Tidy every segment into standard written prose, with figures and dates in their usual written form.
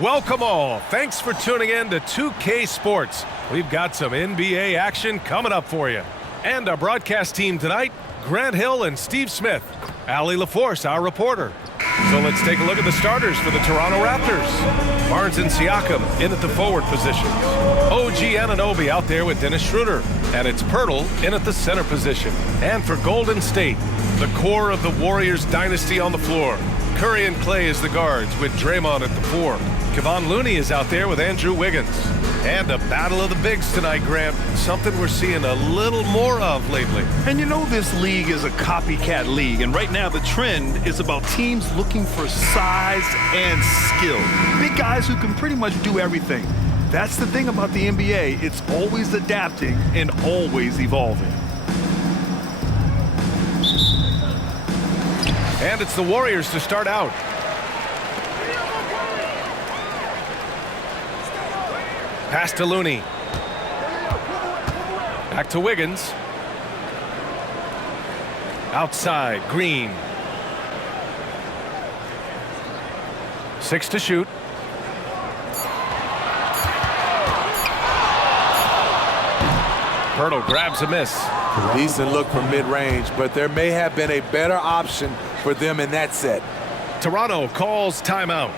Welcome all. Thanks for tuning in to 2K Sports. We've got some NBA action coming up for you. And our broadcast team tonight, Grant Hill and Steve Smith. Allie LaForce, our reporter. So let's take a look at the starters for the Toronto Raptors. Barnes and Siakam in at the forward positions. OG Anunoby out there with Dennis Schroeder. And it's Pirtle in at the center position. And for Golden State, the core of the Warriors dynasty on the floor. Curry and Clay as the guards with Draymond at the 4. Kevon Looney is out there with Andrew Wiggins. And a battle of the bigs tonight, Grant. Something we're seeing a little more of lately. And you know this league is a copycat league, and right now the trend is about teams looking for size and skill. Big guys who can pretty much do everything. That's the thing about the NBA. It's always adapting and always evolving. And it's the Warriors to start out. Pass to Looney. Back to Wiggins. Outside, Green. 6 to shoot. Pirtle grabs a miss. Decent look from mid-range, but there may have been a better option for them in that set. Toronto calls timeout.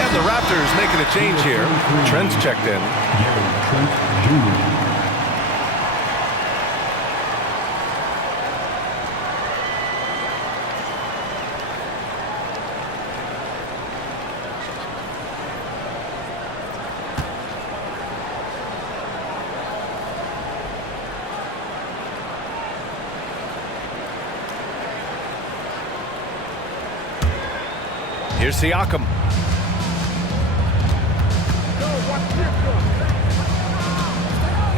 And the Raptors making a change here. Trent's checked in. Here's Siakam.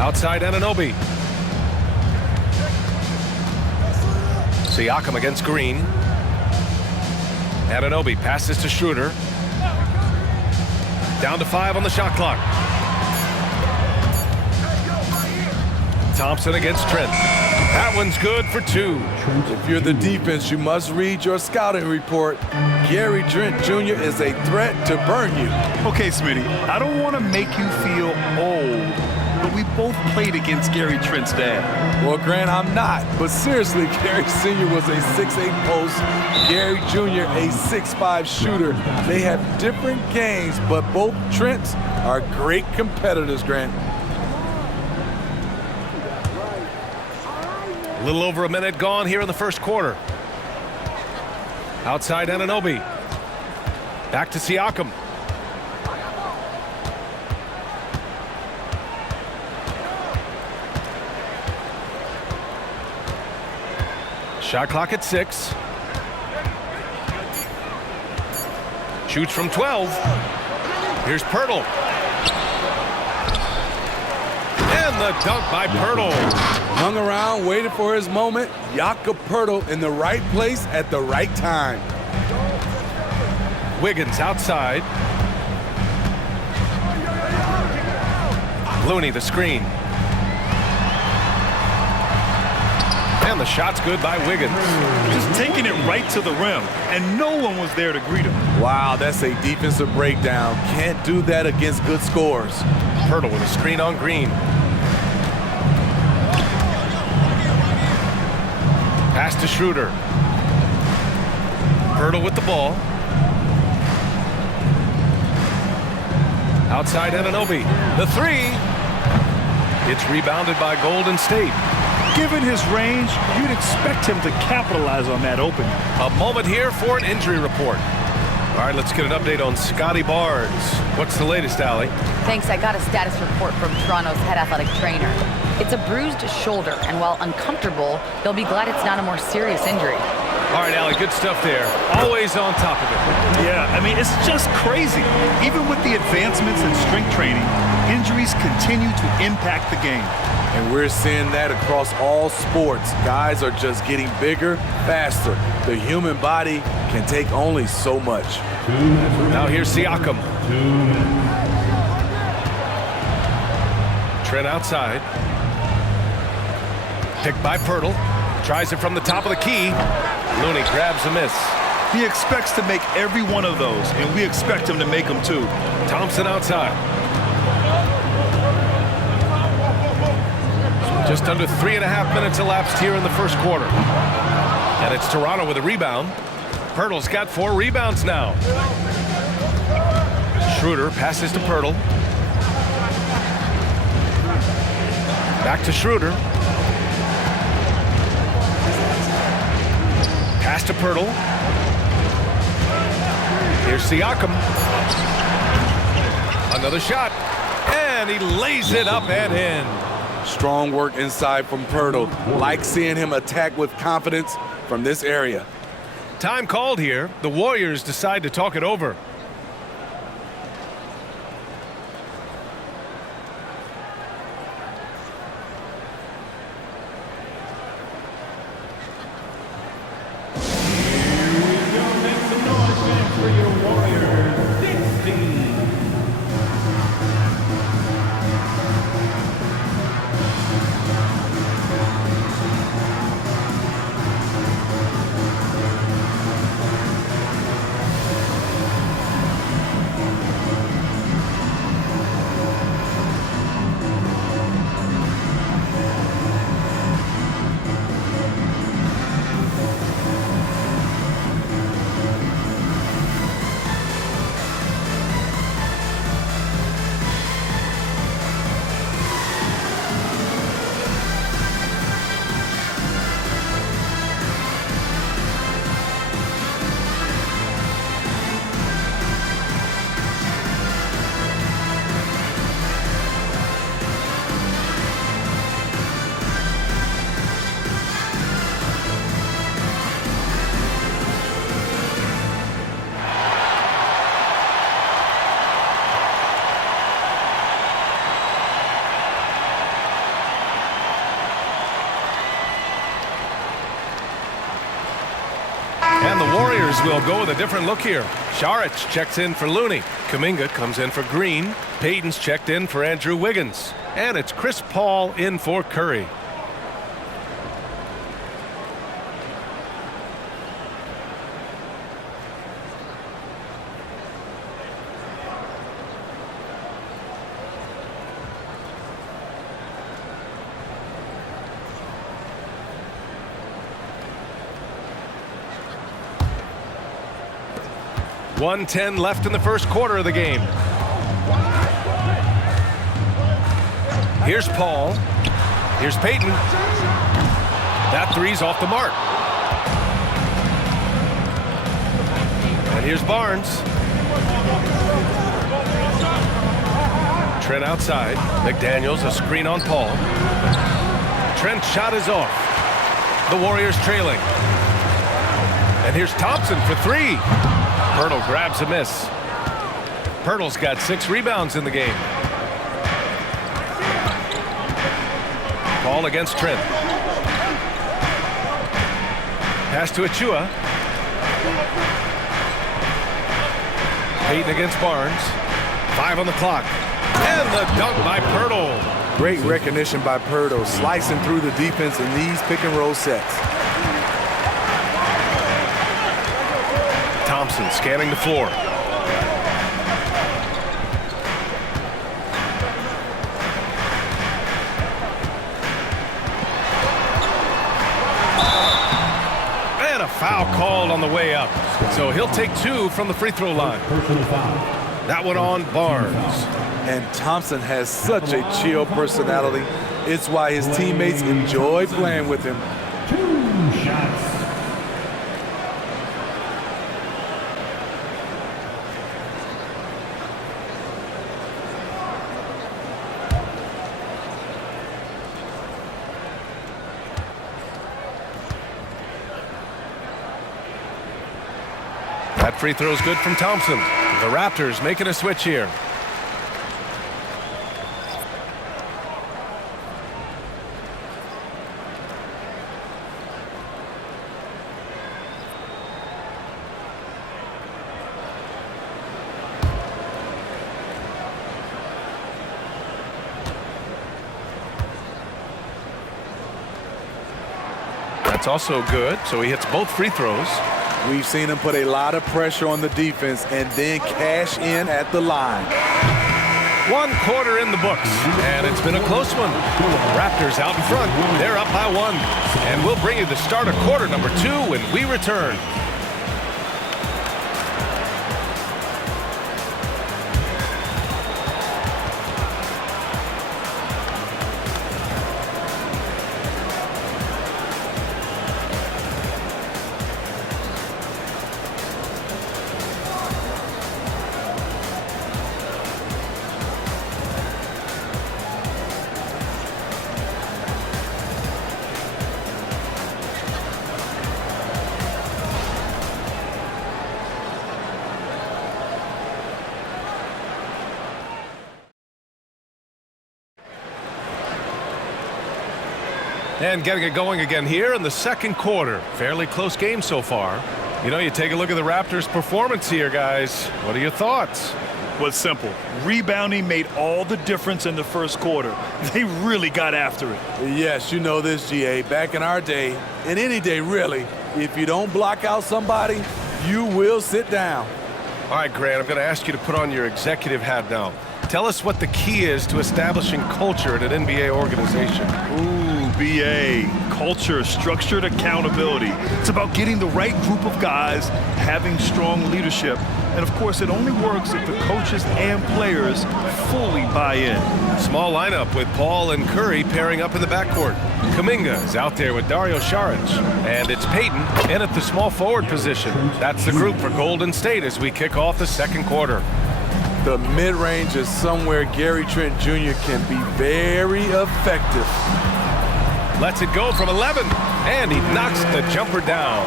Outside Anunoby. Siakam against Green. Anunoby passes to Schroeder. Down to 5 on the shot clock. Thompson against Trent. That one's good for 2. If you're the defense, you must read your scouting report. Gary Trent Jr. is a threat to burn you. Okay, Smitty, I don't want to make you feel old, but we both played against Gary Trent's dad. Well, Grant, I'm not. But seriously, Gary Sr. was a 6'8 post. Gary Jr. a 6'5 shooter. They have different games, but both Trents are great competitors, Grant. A little over a minute gone here in the first quarter. Outside Anunoby. Back to Siakam. Shot clock at 6. Shoots from 12. Here's Pirtle. And the dunk by Pirtle. Hung around, waited for his moment. Jakob Pirtle in the right place at the right time. Wiggins outside. Looney the screen. And the shot's good by Wiggins. Just taking it right to the rim, and no one was there to greet him. Wow, that's a defensive breakdown. Can't do that against good scores. Pirtle with a screen on Green. Pass to Schroeder. Pirtle with the ball. Outside Anunoby. The three. It's rebounded by Golden State. Given his range, you'd expect him to capitalize on that opening. A moment here for an injury report. All right, let's get an update on Scotty Barnes. What's the latest, Allie? Thanks. I got a status report from Toronto's head athletic trainer. It's a bruised shoulder, and while uncomfortable, they'll be glad it's not a more serious injury. All right, Allie, good stuff there. Always on top of it. Yeah, I mean, it's just crazy. Even with the advancements in strength training, injuries continue to impact the game. And we're seeing that across all sports. Guys are just getting bigger, faster. The human body can take only so much. Now here's Siakam. Trent outside. Picked by Pirtle. Tries it from the top of the key. Looney grabs a miss. He expects to make every one of those, and we expect him to make them too. Thompson outside. Just under 3.5 minutes elapsed here in the first quarter. And it's Toronto with a rebound. Pirtle's got 4 rebounds now. Schroeder passes to Pirtle. Back to Schroeder. Pass to Pirtle. Here's Siakam. Another shot. And he lays it up and in. Strong work inside from Pirtle. Like seeing him attack with confidence from this area. Time called here. The Warriors decide to talk it over. And the Warriors will go with a different look here. Saric checks in for Looney. Kuminga comes in for Green. Payton's checked in for Andrew Wiggins. And it's Chris Paul in for Curry. .110 left in the first quarter of the game. Here's Paul. Here's Payton. That three's off the mark. And here's Barnes. Trent outside. McDaniels a screen on Paul. Trent's shot is off. The Warriors trailing. And here's Thompson for 3. Pirtle grabs a miss. Pirtle's got 6 rebounds in the game. Paul against Trent. Pass to Achua. Payton against Barnes. 5 on the clock. And And the dunk by Pirtle. Great recognition by Pirtle, slicing through the defense in these pick-and-roll sets. Thompson scanning the floor. And a foul called on the way up. So he'll take 2 from the free throw line. That one on Barnes. And Thompson has such a chill personality. It's why his teammates enjoy playing with him. 2 shots. That free throw is good from Thompson. The Raptors making a switch here. That's also good, so he hits both free throws. We've seen him put a lot of pressure on the defense and then cash in at the line. 1 quarter in the books, and it's been a close one. Raptors out in front. They're up by 1. And we'll bring you the start of quarter number 2 when we return. And getting it going again here in the second quarter. Fairly close game so far. You know, you take a look at the Raptors' performance here, guys. What are your thoughts? Well, it's simple. Rebounding made all the difference in the first quarter. They really got after it. Yes, you know this, GA. Back in our day, and any day really, if you don't block out somebody, you will sit down. All right, Grant, I'm going to ask you to put on your executive hat now. Tell us what the key is to establishing culture at an NBA organization. Ooh, BA. Culture, structured accountability. It's about getting the right group of guys, having strong leadership. And, of course, it only works if the coaches and players fully buy in. Small lineup with Paul and Curry pairing up in the backcourt. Kuminga is out there with Dario Saric. And it's Payton in at the small forward position. That's the group for Golden State as we kick off the second quarter. The mid-range is somewhere Gary Trent Jr. can be very effective. Lets it go from 11, and he knocks the jumper down.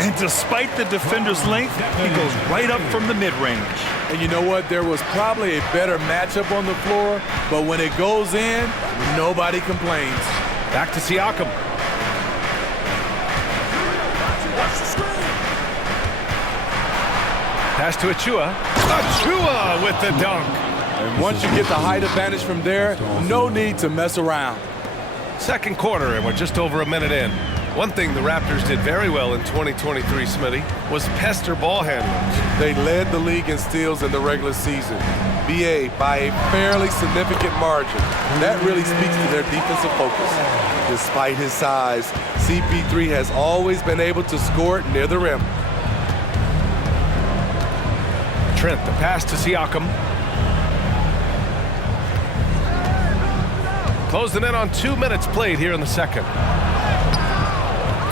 And despite the defender's length, he goes right up from the mid-range. And you know what? There was probably a better matchup on the floor, but when it goes in, nobody complains. Back to Siakam. Pass to Achua. Achua with the dunk. And once you get the height advantage from there, no need to mess around. Second quarter, and we're just over a minute in. One thing the Raptors did very well in 2023, Smitty, was pester ball handlers. They led the league in steals in the regular season. BA by a fairly significant margin. That really speaks to their defensive focus. Despite his size, CP3 has always been able to score it near the rim. Trent, the pass to Siakam. Closing in on 2 minutes played here in the second.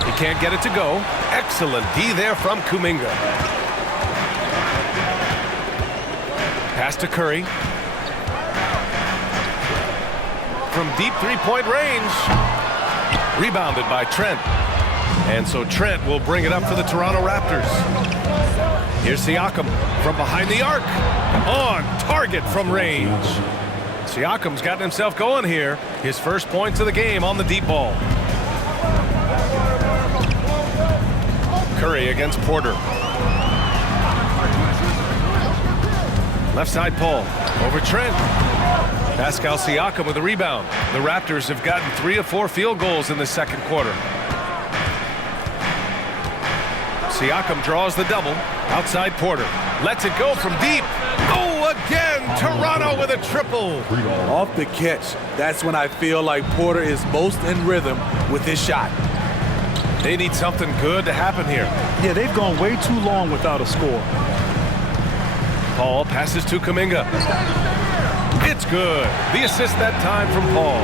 He can't get it to go. Excellent D there from Kuminga. Pass to Curry. From deep three-point range. Rebounded by Trent. And so Trent will bring it up for the Toronto Raptors. Here's Siakam from behind the arc. On target from range. Siakam's gotten himself going here. His first points of the game on the deep ball. Curry against Porter. Left side Paul. Over Trent. Pascal Siakam with a rebound. The Raptors have gotten 3 of 4 field goals in the second quarter. Siakam draws the double. Outside Porter. Lets it go from deep. Oh, again! Toronto with a triple. Off the catch. That's when I feel like Porter is most in rhythm with his shot. They need something good to happen here. Yeah, they've gone way too long without a score. Paul passes to Kuminga. It's good. The assist that time from Paul.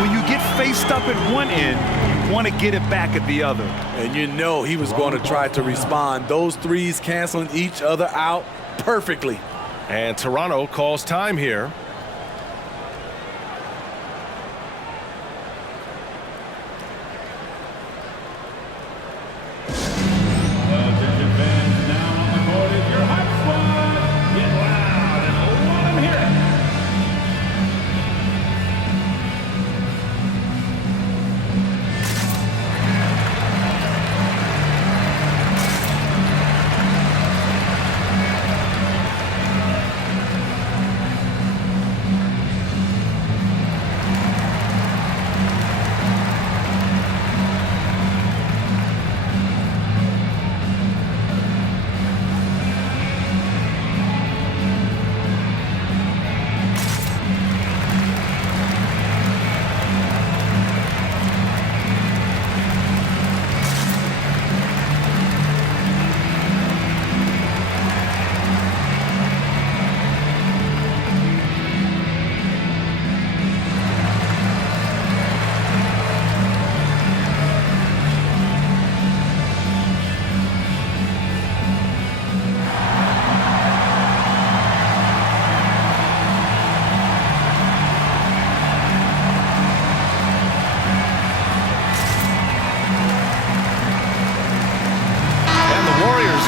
When you get faced up at one end, you want to get it back at the other. And you know he was going to try to respond. Those threes canceling each other out perfectly. And Toronto calls time here. Attention fans, now on the court is your hot squad. Get loud and let them hear it.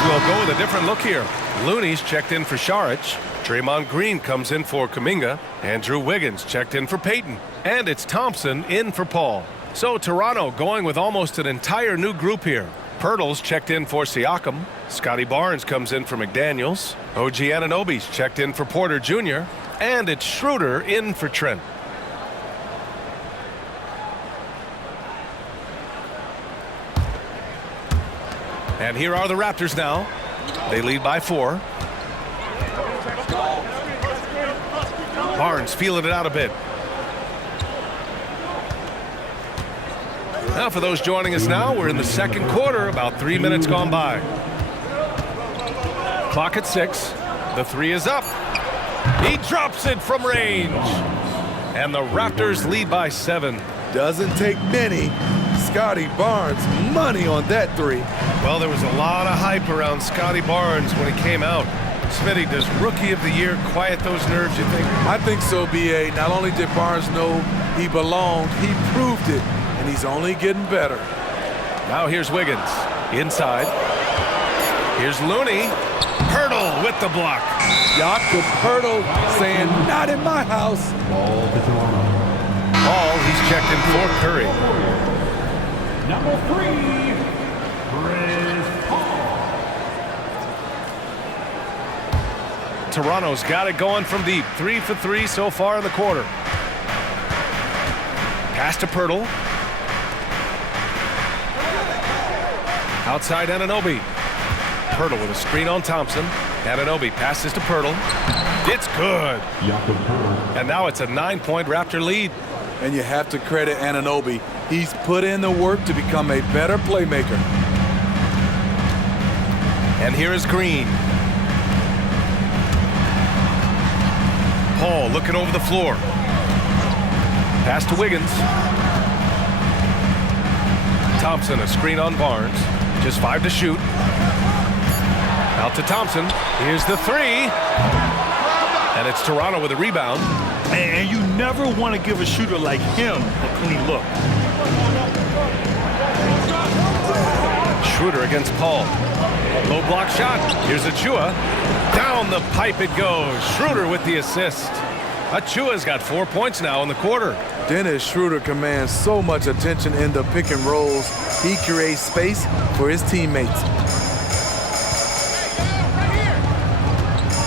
Will go with a different look here. Looney's checked in for Saric. Draymond Green comes in for Kuminga. Andrew Wiggins checked in for Payton. And it's Thompson in for Paul. So Toronto going with almost an entire new group here. Pirtle's checked in for Siakam. Scotty Barnes comes in for McDaniels. OG Anunoby's checked in for Porter Jr. And it's Schroeder in for Trent. And here are the Raptors now. They lead by 4. Barnes feeling it out a bit. Now for those joining us now, we're in the second quarter, about 3 minutes gone by. Clock at 6. The 3 is up. He drops it from range. And the Raptors lead by 7. Doesn't take many. Scotty Barnes, money on that 3. Well, there was a lot of hype around Scotty Barnes when he came out. Smitty, does Rookie of the Year quiet those nerves, you think? I think so, B.A. Not only did Barnes know he belonged, he proved it, and he's only getting better. Now here's Wiggins. Inside. Here's Looney. Pirtle with the block. Jakob Pirtle saying, not in my house. Paul, he's checked in for Curry. Number 3, Chris Paul. Toronto's got it going from deep. 3 for 3 so far in the quarter. Pass to Pirtle. Outside Anunoby. Pirtle with a screen on Thompson. Anunoby passes to Pirtle. It's good. And now it's a 9-point Raptor lead. And you have to credit Anunoby. He's put in the work to become a better playmaker. And here is Green. Paul looking over the floor. Pass to Wiggins. Thompson, a screen on Barnes. Just 5 to shoot. Out to Thompson. Here's the 3. And it's Toronto with a rebound. And you never want to give a shooter like him a clean look. Schroeder against Paul. Low block shot. Here's Achua. Down the pipe it goes. Schroeder with the assist. Achua's got 4 points now in the quarter. Dennis Schroeder commands so much attention in the pick and rolls. He creates space for his teammates.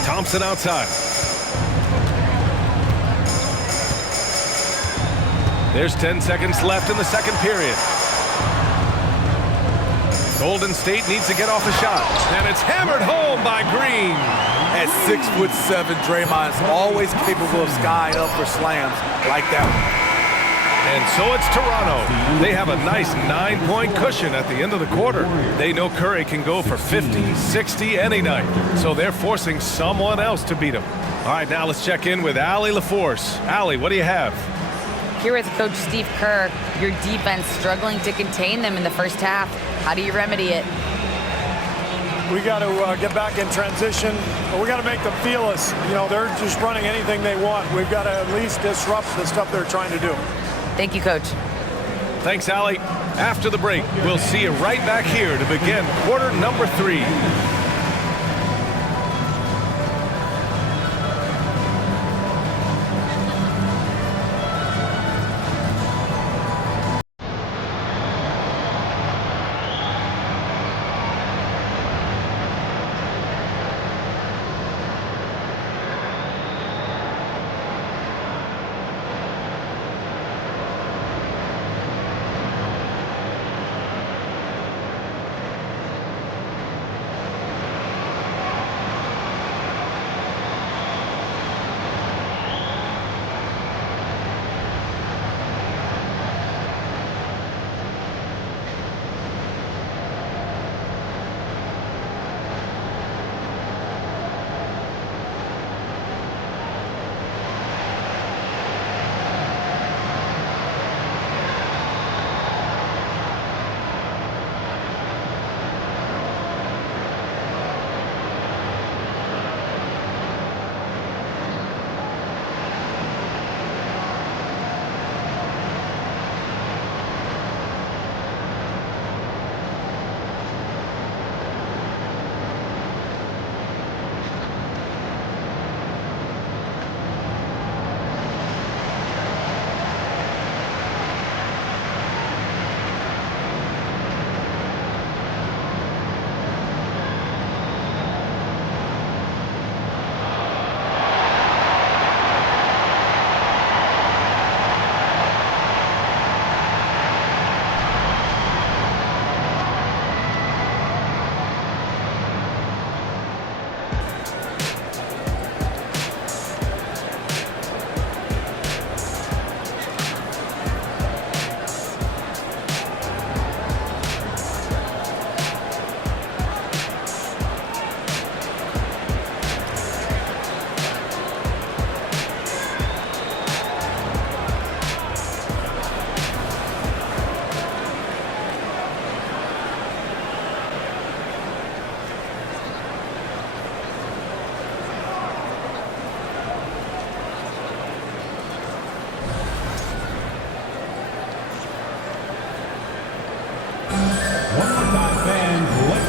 Thompson outside. There's 10 seconds left in the second period. Golden State needs to get off a shot, and it's hammered home by Green. At 6'7", Draymond's always capable of skying up for slams like that one. And so it's Toronto. They have a nice 9-point cushion at the end of the quarter. They know Curry can go for 50, 60 any night, so they're forcing someone else to beat him. All right, now let's check in with Allie LaForce. Allie, what do you have? Here with Coach Steve Kerr, your defense struggling to contain them in the first half. How do you remedy it? We got to get back in transition. We got to make them feel us. You know, they're just running anything they want. We've got to at least disrupt the stuff they're trying to do. Thank you, Coach. Thanks, Allie. After the break, we'll see you right back here to begin quarter number 3.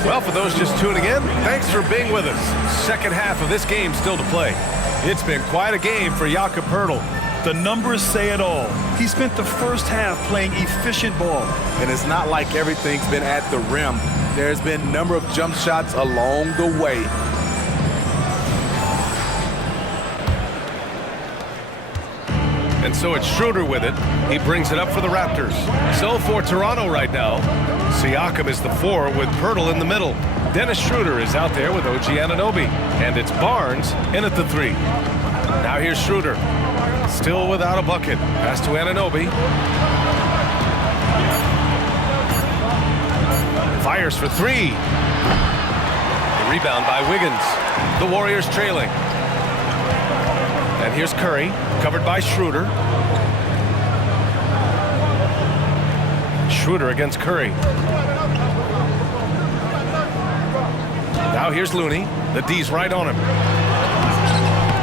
Well, for those just tuning in, thanks for being with us. Second half of this game still to play. It's been quite a game for Jakob Poeltl. The numbers say it all. He spent the first half playing efficient ball. And it's not like everything's been at the rim. There's been a number of jump shots along the way. And so it's Schroeder with it. He brings it up for the Raptors. So for Toronto right now, Siakam is the 4 with Poeltl in the middle. Dennis Schroeder is out there with OG Anunoby. And it's Barnes in at the 3. Now here's Schroeder. Still without a bucket. Pass to Anunoby. Fires for 3. The rebound by Wiggins. The Warriors trailing. And here's Curry, covered by Schroeder. Schroeder against Curry. Now here's Looney. The D's right on him.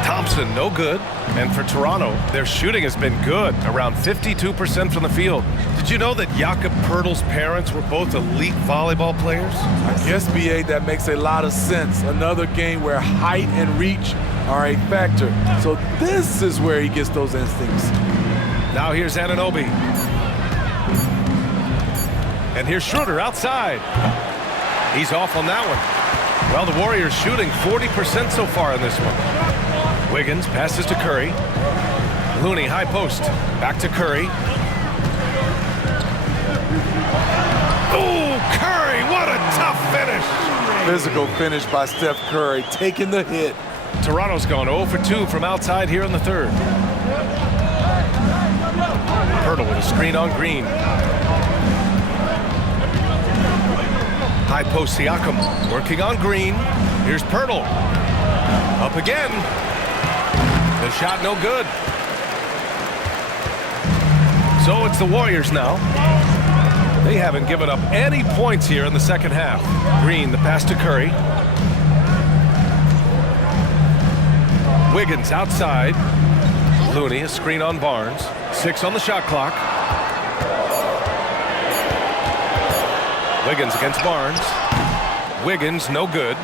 Thompson, no good. And for Toronto, their shooting has been good, around 52% from the field. Did you know that Jakob Poeltl's parents were both elite volleyball players? I guess, B.A., that makes a lot of sense. Another game where height and reach are a factor. So this is where he gets those instincts. Now here's Anunoby. And here's Schroeder outside. He's off on that one. Well, the Warriors shooting 40% so far in this one. Wiggins passes to Curry. Looney high post. Back to Curry. Oh, Curry, what a tough finish. Physical finish by Steph Curry, taking the hit. Toronto's gone 0 for 2 from outside here in the third. Pirtle with a screen on Green. High post Siakam working on Green. Here's Pirtle. Up again. The shot no good. So it's the Warriors now. They haven't given up any points here in the second half. Green, the pass to Curry. Wiggins outside. Looney, a screen on Barnes. 6 on the shot clock. Wiggins against Barnes. Wiggins, no good.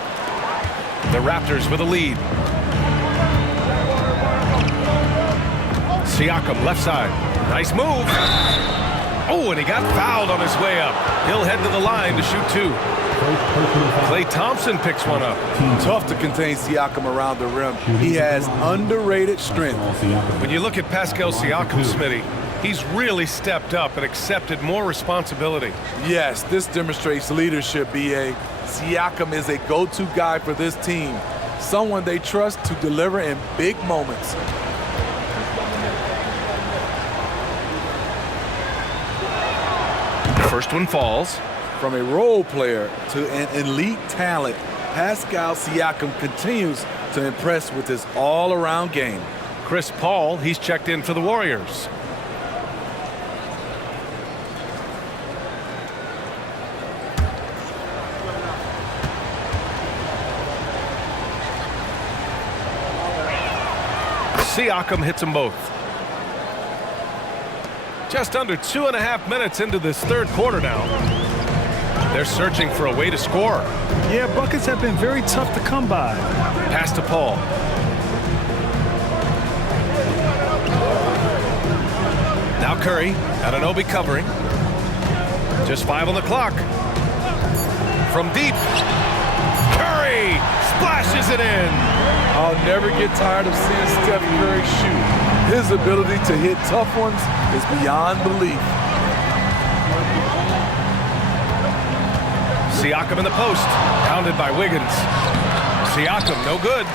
The Raptors with a lead. Siakam, left side. Nice move. Oh, and he got fouled on his way up. He'll head to the line to shoot 2. Klay Thompson picks one up. Tough to contain Siakam around the rim. He has underrated strength. When you look at Pascal Siakam, Smitty, he's really stepped up and accepted more responsibility. Yes, this demonstrates leadership, B.A. Siakam is a go-to guy for this team. Someone they trust to deliver in big moments. First one falls. From a role player to an elite talent, Pascal Siakam continues to impress with his all-around game. Chris Paul, he's checked in for the Warriors. Siakam hits them both. Just under 2.5 minutes into this third quarter now. They're searching for a way to score. Yeah, buckets have been very tough to come by. Pass to Paul. Now Curry, Anunoby covering. Just 5 on the clock. From deep. Curry splashes it in. I'll never get tired of seeing Steph Curry shoot. His ability to hit tough ones is beyond belief. Siakam in the post, pounded by Wiggins. Siakam, no good.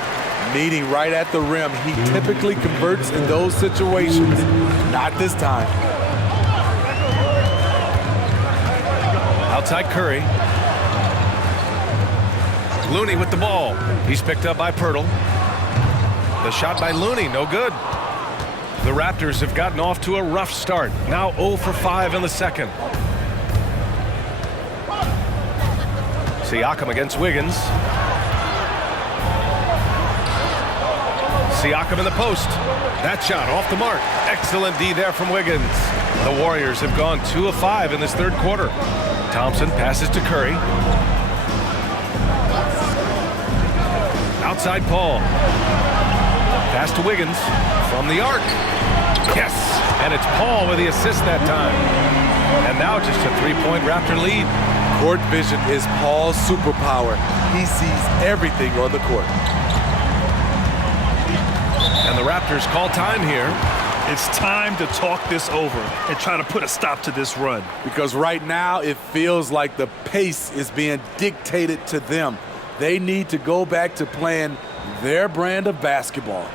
Meeting right at the rim, he typically converts in those situations. Not this time. Outside Curry. Looney with the ball. He's picked up by Pirtle. The shot by Looney, no good. The Raptors have gotten off to a rough start. Now 0 for 5 in the second. Siakam against Wiggins. Siakam in the post. That shot off the mark. Excellent D there from Wiggins. The Warriors have gone 2 of 5 in this third quarter. Thompson passes to Curry. Outside Paul. Pass to Wiggins from the arc. Yes, and it's Paul with the assist that time. And now just a 3-point Raptor lead. Court vision is Paul's superpower. He sees everything on the court. And the Raptors call time here. It's time to talk this over and try to put a stop to this run. Because right now it feels like the pace is being dictated to them. They need to go back to playing their brand of basketball.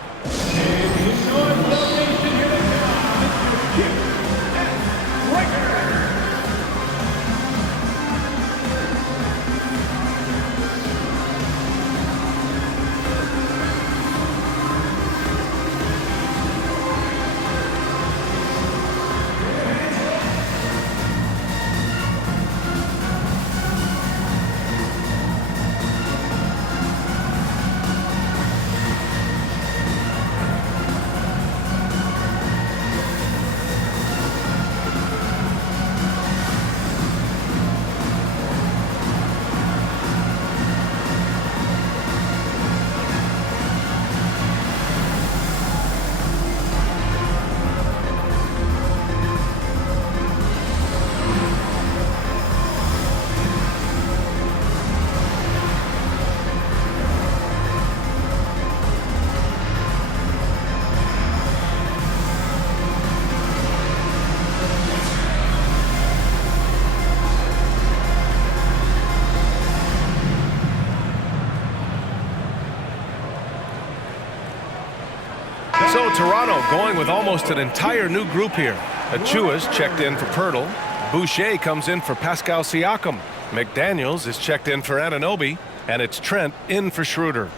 Toronto going with almost an entire new group here. Achua's checked in for Pirtle. Boucher comes in for Pascal Siakam. McDaniels is checked in for Anunoby. And it's Trent in for Schroeder.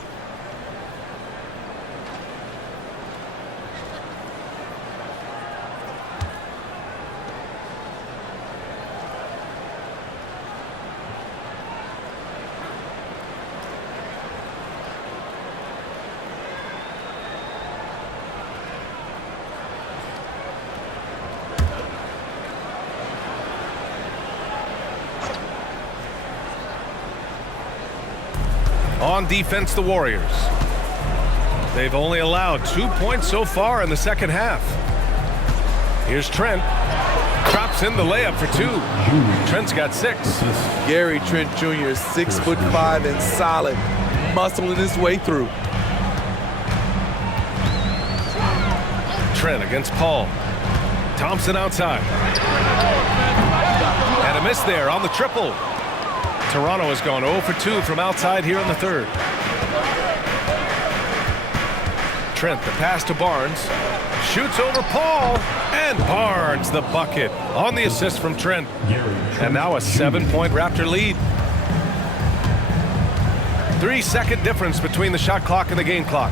On defense, the Warriors. They've only allowed 2 points so far in the second half. Here's Trent. Drops in the layup for 2. Trent's got 6. Gary Trent Jr. is 6'5" and solid, muscling his way through. Trent against Paul. Thompson outside. And a miss there on the triple. Toronto has gone 0 for 2 from outside here in the third. Trent, the pass to Barnes. Shoots over Paul. And Barnes, the bucket, on the assist from Trent. And now a 7-point Raptor lead. 3-second difference between the shot clock and the game clock.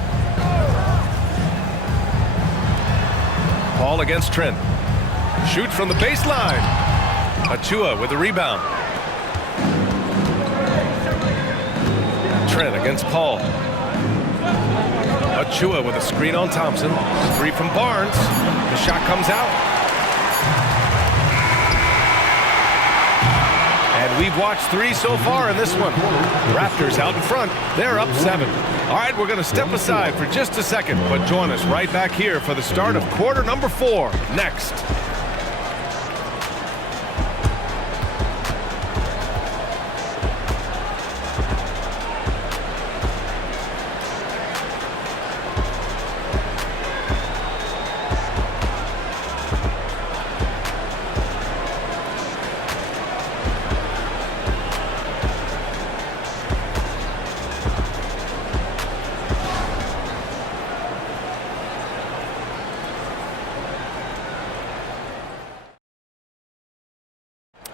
Paul against Trent. Shoots from the baseline. Achua with the rebound. Trent against Paul. Achua with a screen on Thompson. 3 from Barnes. The shot comes out. And we've watched 3 so far in this one. Raptors out in front. They're up 7. All right, we're going to step aside for just a second, but join us right back here for the start of quarter number 4 next.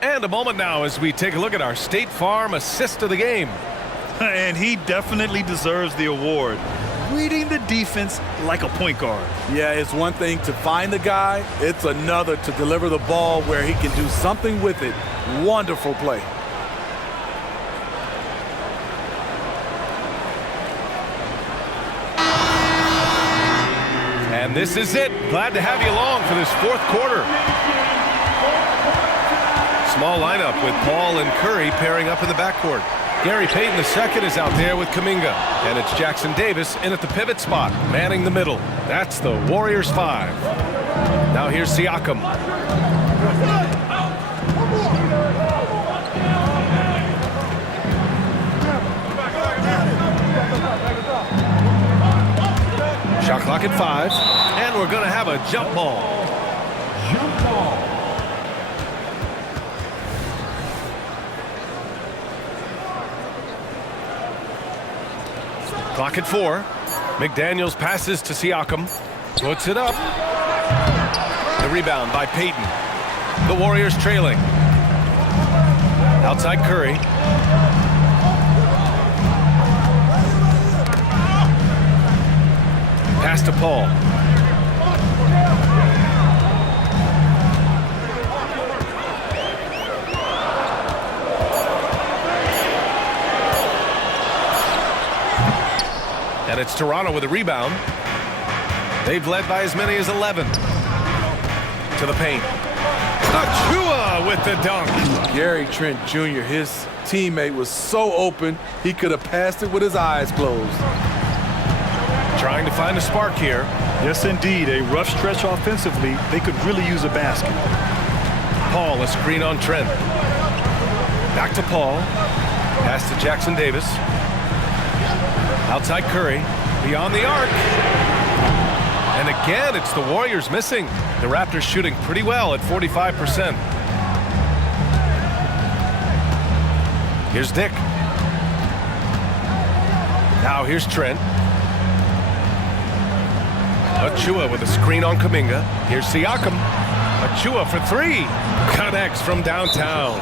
And a moment now as we take a look at our State Farm assist of the game. And he definitely deserves the award. Reading the defense like a point guard. Yeah, it's one thing to find the guy. It's another to deliver the ball where he can do something with it. Wonderful play. And this is it. Glad to have you along for this 4th quarter. Small lineup with Paul and Curry pairing up in the backcourt. Gary Payton II is out there with Kuminga. And it's Jackson Davis in at the pivot spot, manning the middle. That's the Warriors 5. Now here's Siakam. Shot clock at 5. And we're going to have a jump ball. Jump ball. Clock at 4. McDaniels passes to Siakam. Puts it up. The rebound by Payton. The Warriors trailing. Outside Curry. Pass to Paul. And it's Toronto with a rebound. They've led by as many as 11. To the paint. Achua with the dunk. Gary Trent Jr., his teammate, was so open, he could have passed it with his eyes closed. Trying to find a spark here. Yes, indeed. A rough stretch offensively. They could really use a basket. Paul, a screen on Trent. Back to Paul. Pass to Jackson Davis. Outside Curry. Beyond the arc. And again, it's the Warriors missing. The Raptors shooting pretty well at 45%. Here's Dick. Now here's Trent. Achua with a screen on Kuminga. Here's Siakam. Achua for three. Connects from downtown.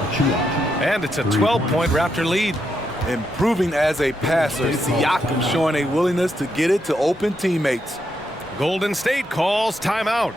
And it's a 12-point Raptor lead. Improving as a passer, Siakam showing a willingness to get it to open teammates. Golden State calls timeout.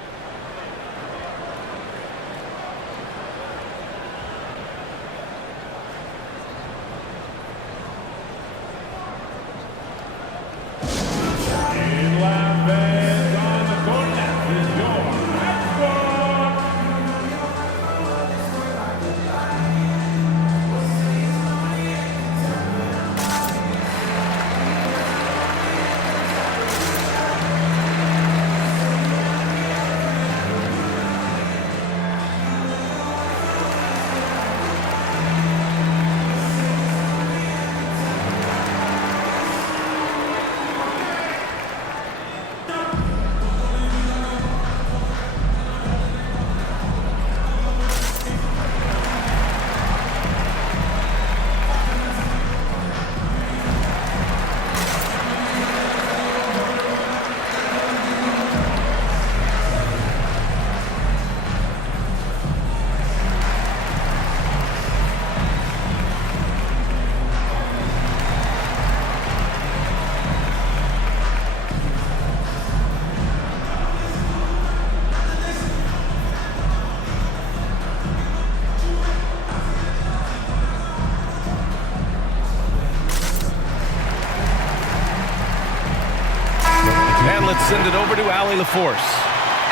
And let's send it over to Allie LaForce.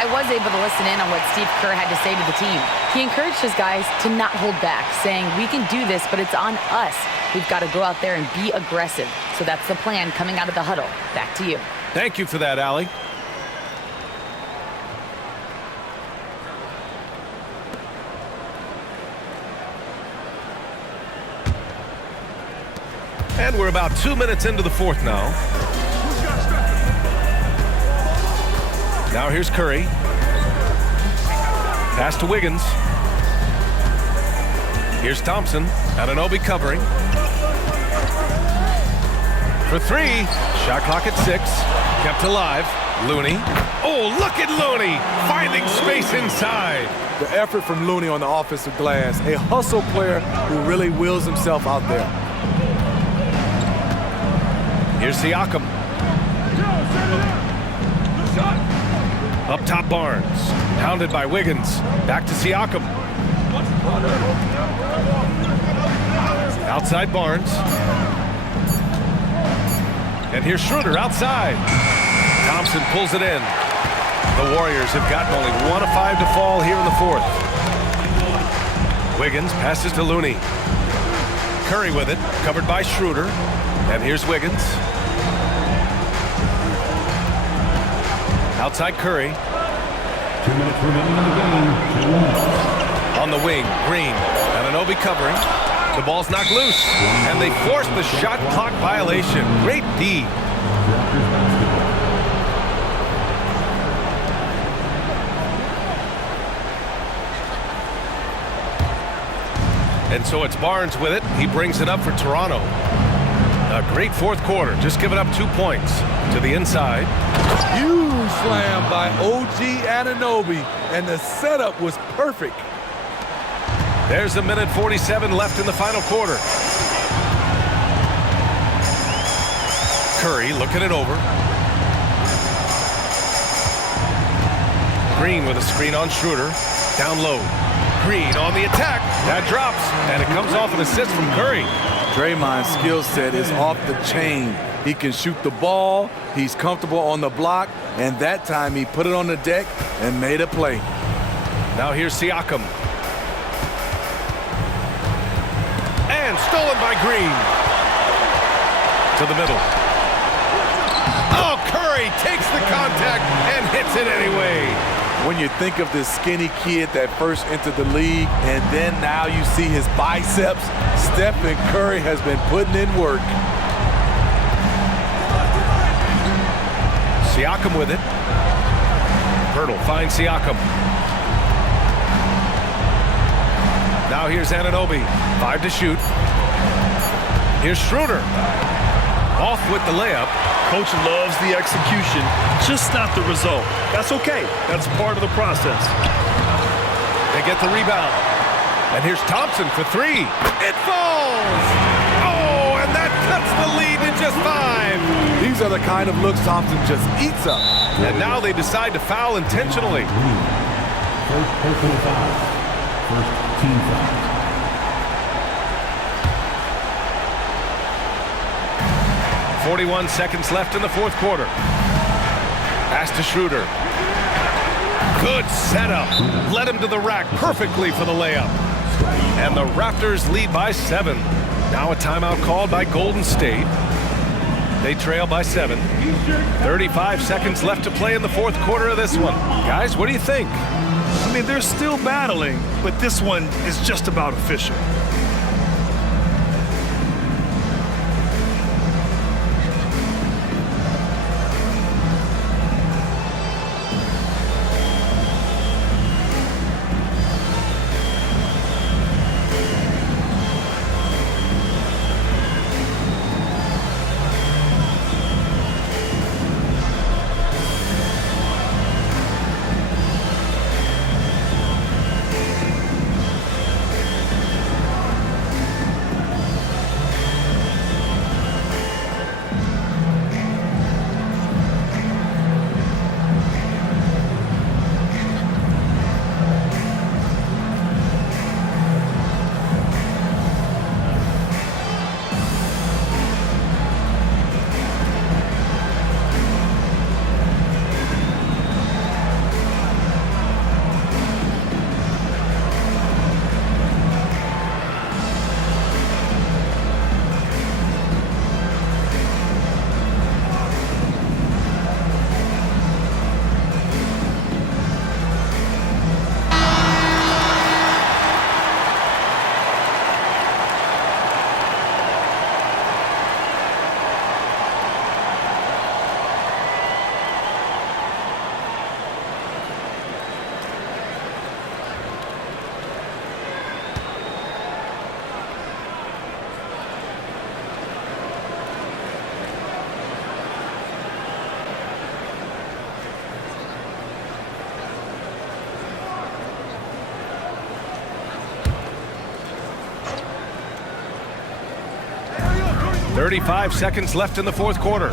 I was able to listen in on what Steve Kerr had to say to the team. He encouraged his guys to not hold back, saying, we can do this, but it's on us. We've got to go out there and be aggressive. So that's the plan coming out of the huddle. Back to you. Thank you for that, Allie. And we're about 2 minutes into the fourth now. Now here's Curry. Pass to Wiggins. Here's Thompson. Anunoby covering. For three. Shot clock at 6. Kept alive. Looney. Oh, look at Looney finding space inside. The effort from Looney on the offensive glass. A hustle player who really wills himself out there. Here's Siakam. Up top Barnes. Pounded by Wiggins. Back to Siakam. Outside Barnes. And here's Schroeder outside. Thompson pulls it in. The Warriors have gotten only 1 of 5 to fall here in the fourth. Wiggins passes to Looney. Curry with it. Covered by Schroeder. And here's Wiggins. Outside Curry. 2 minutes remaining in the game. On the wing, Green. Anunoby covering. The ball's knocked loose. And they force the shot clock violation. Great D. And so it's Barnes with it. He brings it up for Toronto. A great fourth quarter. Just giving up 2 points to the inside. Huge slam by OG Anunoby, and the setup was perfect. There's 1:47 left in the final quarter. Curry looking it over. Green with a screen on Schroeder. Down low. Green on the attack. That drops, and it comes off an assist from Curry. Draymond's skill set is off the chain. He can shoot the ball, he's comfortable on the block, and that time he put it on the deck and made a play. Now here's Siakam. And stolen by Green. To the middle. Oh, Curry takes the contact and hits it anyway. When you think of this skinny kid that first entered the league, and then now you see his biceps, Stephen Curry has been putting in work. Siakam with it. Pirtle finds Siakam. Now here's Anunoby. 5 to shoot. Here's Schroeder. Off with the layup. Coach loves the execution, just not the result. That's okay. That's part of the process. They get the rebound. And here's Thompson for three. It falls! Oh, and that cuts the lead to just 5. These are the kind of looks Thompson just eats up. And now they decide to foul intentionally. First personal foul. First team foul. 41 seconds left in the fourth quarter. Pass to Schroeder. Good setup. Led him to the rack perfectly for the layup. And the Raptors lead by 7. Now a timeout called by Golden State. They trail by 7. 35 seconds left to play in the fourth quarter of this one. Guys, what do you think? I mean, they're still battling, but this one is just about official. .35 seconds left in the fourth quarter.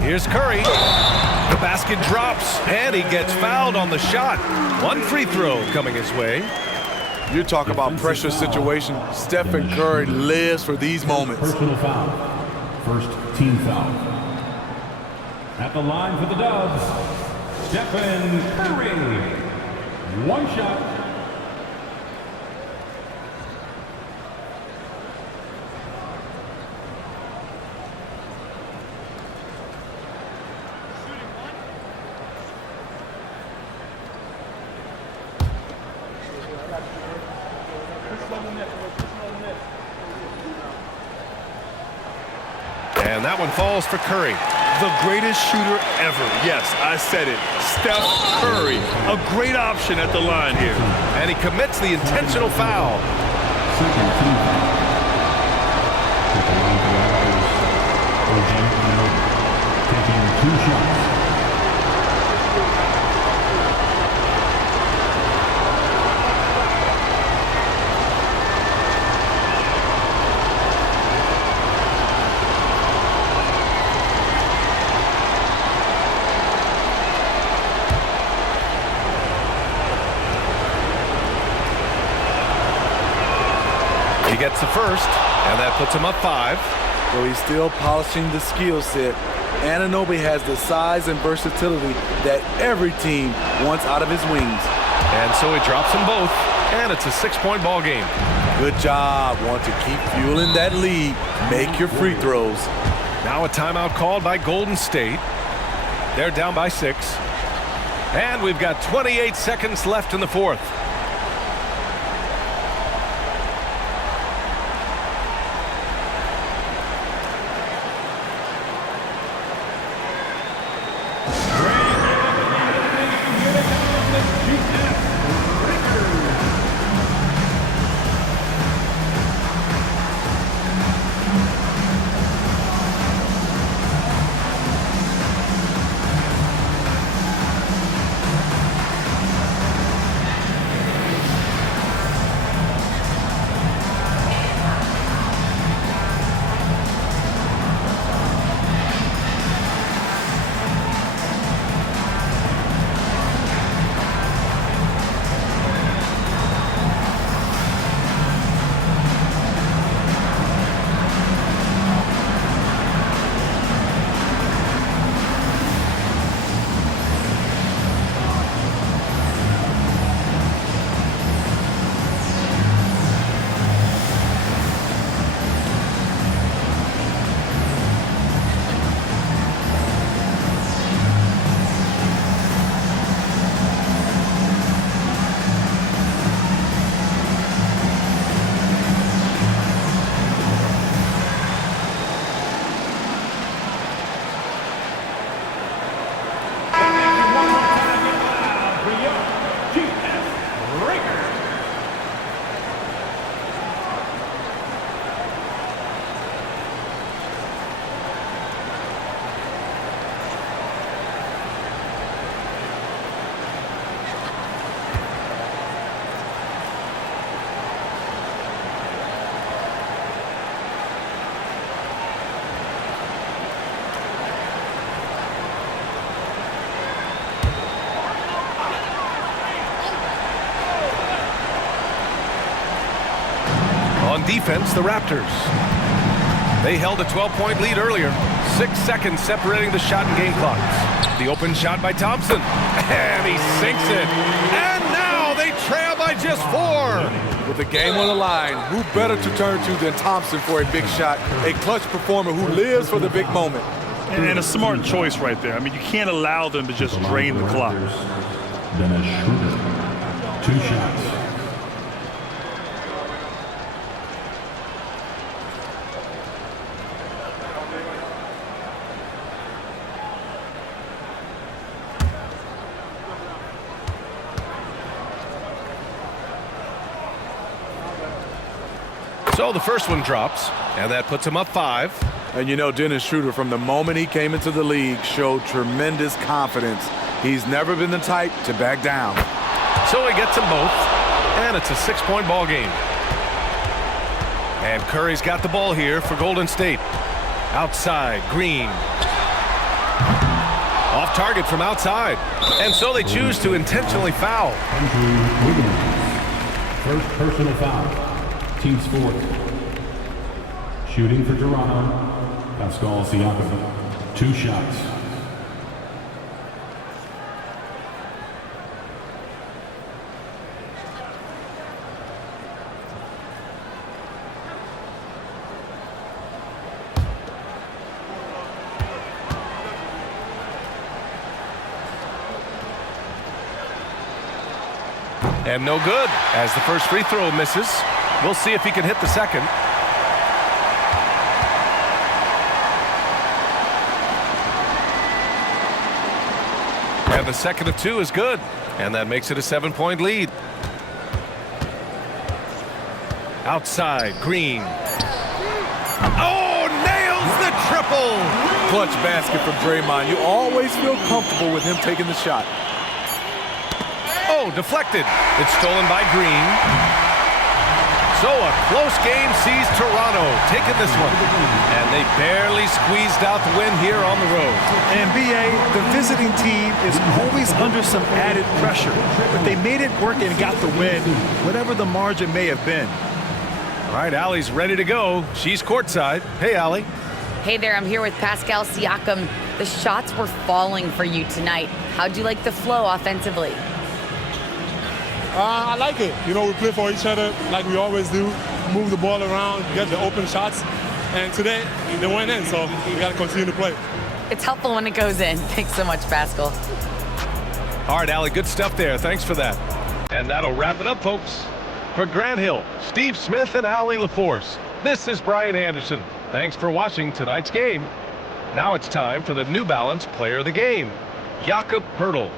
Here's Curry. The basket drops, and he gets fouled on the shot. One free throw coming his way. You talk about pressure situation. Stephen Curry lives for these moments. Personal foul. First team foul. At the line for the Dubs, Stephen Curry. One shot. And that one falls for Curry. The greatest shooter ever. Yes, I said it. Steph Curry, a great option at the line here. And he commits the intentional foul. Second team foul. At the line for the Raptors, OG Anunoby, taking 2 shots. He gets the first, and that puts him up 5. So he's still polishing the skill set. Anunoby has the size and versatility that every team wants out of his wings. And so he drops them both, and it's a 6-point ball game. Good job. Want to keep fueling that lead. Make your free throws. Now a timeout called by Golden State. They're down by 6. And we've got 28 seconds left in the fourth. On defense, the Raptors. They held a 12-point lead earlier. 6 seconds separating the shot and game clocks. The open shot by Thompson. And he sinks it. And now they trail by just 4. With the game on the line, who better to turn to than Thompson for a big shot? A clutch performer who lives for the big moment. And a smart choice right there. I mean, you can't allow them to just drain the clock. Dennis Schroeder, 2 shots. So the first one drops, and that puts him up 5. And you know, Dennis Schroeder, from the moment he came into the league, showed tremendous confidence. He's never been the type to back down. So he gets them both, and it's a 6-point ball game. And Curry's got the ball here for Golden State. Outside, Green. Off target from outside. And so they choose to intentionally foul. Andrew Wiggins, first personal foul. Team's 4th. Shooting for Toronto, Pascal Siakam, 2 shots. And no good, as the first free throw misses. We'll see if he can hit the second. And the second of 2 is good. And that makes it a 7-point lead. Outside, Green. Oh, nails the triple! Clutch basket from Draymond. You always feel comfortable with him taking the shot. Oh, deflected. It's stolen by Green. So a close game sees Toronto taking this one. And they barely squeezed out the win here on the road. And BA, the visiting team is always under some added pressure. But they made it work and got the win, whatever the margin may have been. All right, Allie's ready to go. She's courtside. Hey, Allie. Hey there, I'm here with Pascal Siakam. The shots were falling for you tonight. How'd you like the flow offensively? I like it. You know, we play for each other like we always do. Move the ball around, get the open shots. And today, they went in, so we got to continue to play. It's helpful when it goes in. Thanks so much, Pascal. All right, Allie, good stuff there. Thanks for that. And that'll wrap it up, folks. For Grant Hill, Steve Smith, and Allie LaForce, this is Brian Anderson. Thanks for watching tonight's game. Now it's time for the New Balance Player of the Game, Jakob Poeltl.